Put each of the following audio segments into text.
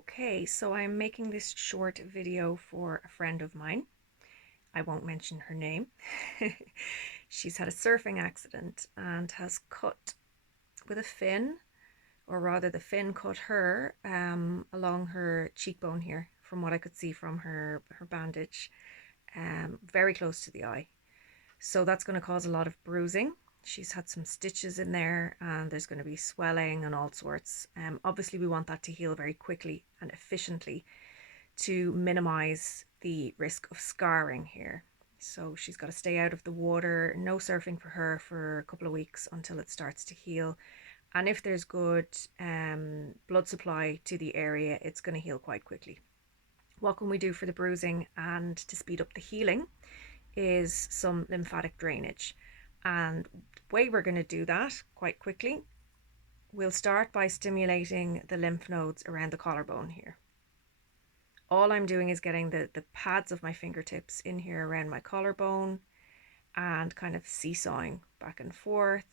Okay, so I'm making this short video for a friend of mine. I won't mention her name. She's had a surfing accident and has cut with a fin, or rather the fin cut her along her cheekbone here, from what I could see from her bandage, very close to the eye. So that's going to cause a lot of bruising. She's had some stitches in there and there's going to be swelling and all sorts. Obviously we want that to heal very quickly and efficiently to minimize the risk of scarring here. So she's got to stay out of the water, no surfing for her for a couple of weeks until it starts to heal. And if there's good blood supply to the area, it's going to heal quite quickly. What can we do for the bruising and to speed up the healing is some lymphatic drainage. And the way we're going to do that quite quickly, we'll start by stimulating the lymph nodes around the collarbone here. All I'm doing is getting the pads of my fingertips in here around my collarbone and kind of seesawing back and forth.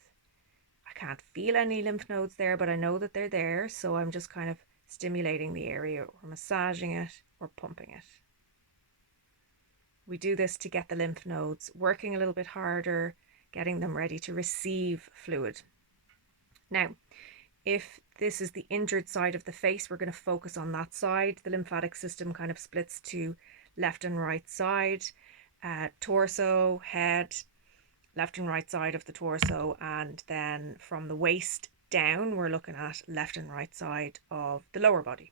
I can't feel any lymph nodes there, but I know that they're there, so I'm just kind of stimulating the area or massaging it or pumping it. We do this to get the lymph nodes working a little bit harder, getting them ready to receive fluid. Now, if this is the injured side of the face, we're going to focus on that side. The lymphatic system kind of splits to left and right side, torso, head, left and right side of the torso, and then from the waist down, we're looking at left and right side of the lower body.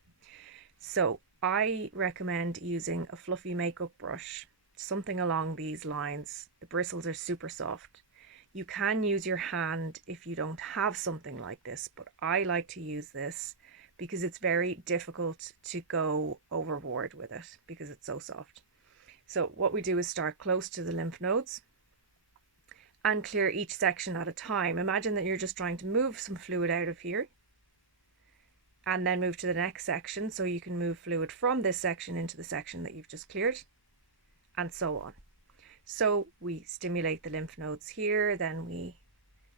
So I recommend using a fluffy makeup brush, something along these lines. The bristles are super soft. You can use your hand if you don't have something like this, but I like to use this because it's very difficult to go overboard with it because it's so soft. So what we do is start close to the lymph nodes and clear each section at a time. Imagine that you're just trying to move some fluid out of here and then move to the next section, so you can move fluid from this section into the section that you've just cleared, and so on. So we stimulate the lymph nodes here, then we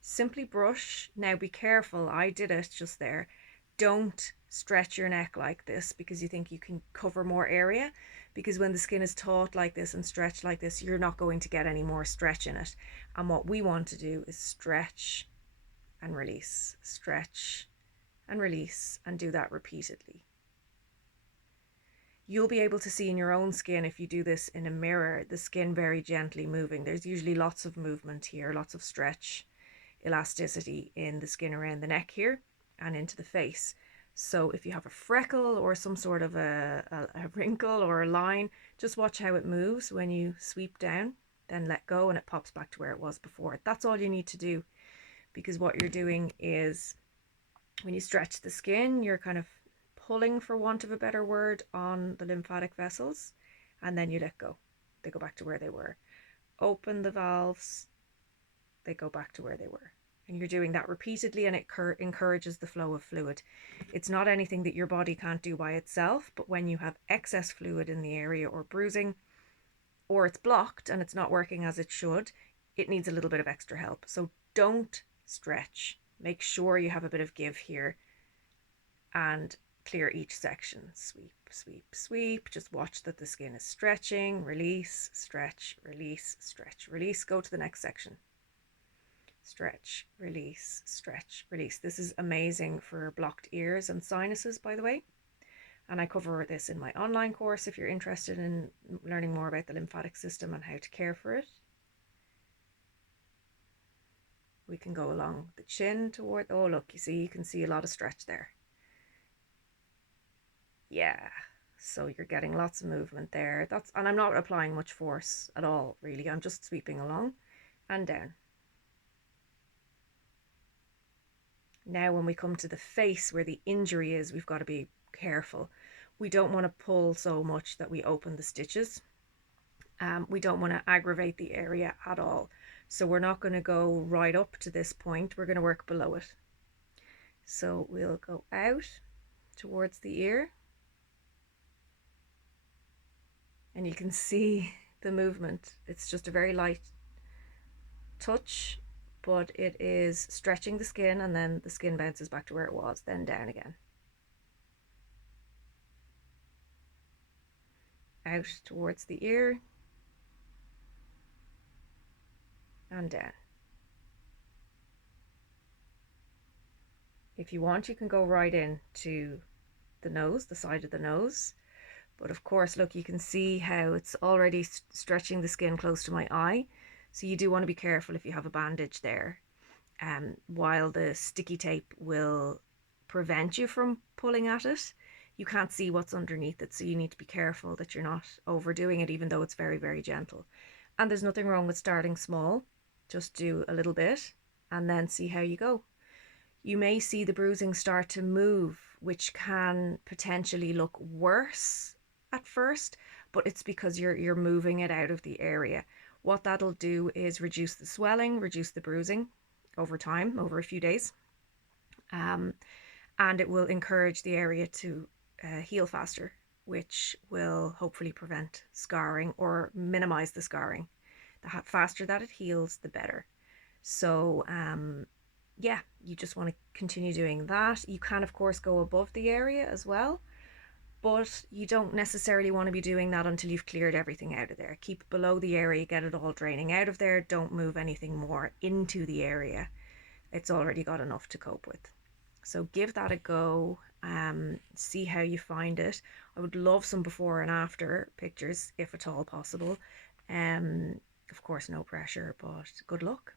simply brush. Now be careful, I did it just there. Don't stretch your neck like this because you think you can cover more area, because when the skin is taut like this and stretched like this, you're not going to get any more stretch in it. And what we want to do is stretch and release, stretch and release, and do that repeatedly. You'll be able to see in your own skin, if you do this in a mirror, the skin very gently moving. There's usually lots of movement here, lots of stretch, elasticity in the skin around the neck here and into the face. So if you have a freckle or some sort of a wrinkle or a line, just watch how it moves when you sweep down, then let go and it pops back to where it was before. That's all you need to do, because what you're doing is when you stretch the skin, you're kind of pulling, for want of a better word, on the lymphatic vessels, and then you let go. They go back to where they were. Open the valves, they go back to where they were. And you're doing that repeatedly, and it encourages the flow of fluid. It's not anything that your body can't do by itself, but when you have excess fluid in the area or bruising, or it's blocked and it's not working as it should, it needs a little bit of extra help. So don't stretch. Make sure you have a bit of give here and clear each section. Sweep, sweep, sweep. Just watch that the skin is stretching. Release, stretch, release, stretch, release. Go to the next section. Stretch, release, stretch, release. This is amazing for blocked ears and sinuses, by the way. And I cover this in my online course if you're interested in learning more about the lymphatic system and how to care for it. We can go along the chin toward, oh look, you can see a lot of stretch there. Yeah, so you're getting lots of movement there. And I'm not applying much force at all, really. I'm just sweeping along and down. Now when we come to the face where the injury is, we've got to be careful. We don't want to pull so much that we open the stitches. We don't want to aggravate the area at all. So we're not going to go right up to this point. We're going to work below it. So we'll go out towards the ear. And you can see the movement. It's just a very light touch, but it is stretching the skin, and then the skin bounces back to where it was, then down again. out towards the ear and down. If you want, you can go right in to the nose, the side of the nose. But of course, look, you can see how it's already stretching the skin close to my eye. So you do want to be careful if you have a bandage there. While the sticky tape will prevent you from pulling at it, you can't see what's underneath it. So you need to be careful that you're not overdoing it, even though it's very, very gentle. And there's nothing wrong with starting small. Just do a little bit and then see how you go. You may see the bruising start to move, which can potentially look worse at first, but it's because you're moving it out of the area. What that'll do is reduce the swelling, reduce the bruising over time, over a few days, and it will encourage the area to heal faster, which will hopefully prevent scarring or minimize the scarring. The faster that it heals, the better. So yeah, you just want to continue doing that. You can of course go above the area as well, but you don't necessarily want to be doing that until you've cleared everything out of there. Keep below the area, get it all draining out of there. Don't move anything more into the area. It's already got enough to cope with. So give that a go. See how you find it. I would love some before and after pictures if at all possible. Of course, no pressure, but good luck.